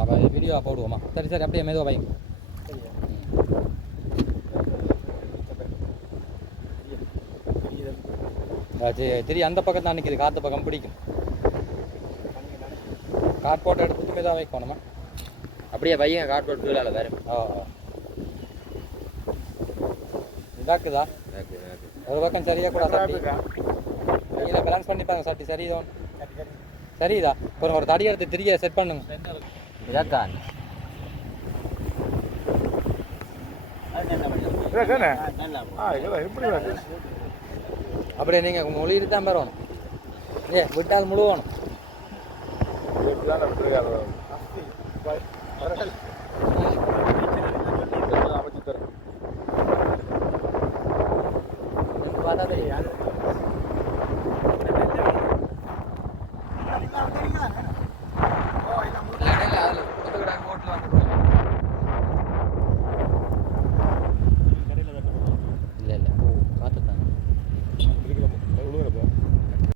அப்போ வீடியோ போடுவோமா? சரி சரி, அப்படியே மெதுவாக பையன். சரி, அந்த பக்கம் தான் நிற்கிது, காற்று பக்கம் பிடிக்கும். காட் போட்டு எடுத்து மெதுவாக வைக்கணுமா? அப்படியே பையன் காட் போட்டு கீழே வேறு. இதாக்குதா ஒரு பக்கம் சரியாக கூட சட்டி கையில் பேலன்ஸ் பண்ணிப்பாங்க. சட்டி சரிதான், சரிதா. அப்புறம் ஒரு தடி எடுத்து திரிய செட் பண்ணுங்க. இதான் அப்படியே நீங்கள் மொழிட்டு தான் பெறணும். விட்டால் முழுவணும்.